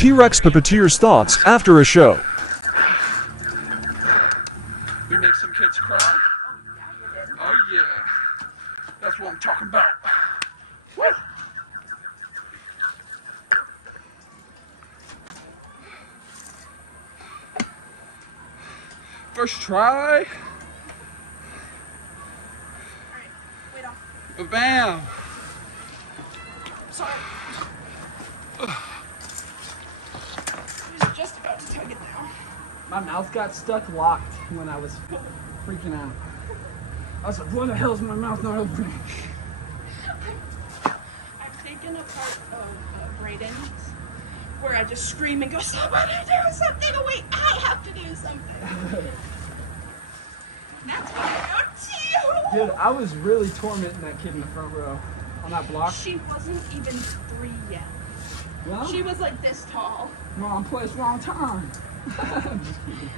T-Rex Puppeteer's thoughts after a show. We make some kids cry? Oh yeah. That's what I'm talking about. Woo! First try. Wait off. Bam. Sorry. I was just about to tug it down. My mouth got stuck locked when I was freaking out. I was like, what the hell is my mouth not opening? I've taken a part of Brayden's where I just scream and go, somebody do something! Oh wait, I have to do something. That's what I go to. Dude, I was really tormenting that kid in the front row on that block. She wasn't even 3 yet. Well, She was like this tall. wrong place, wrong time. I'm just kidding.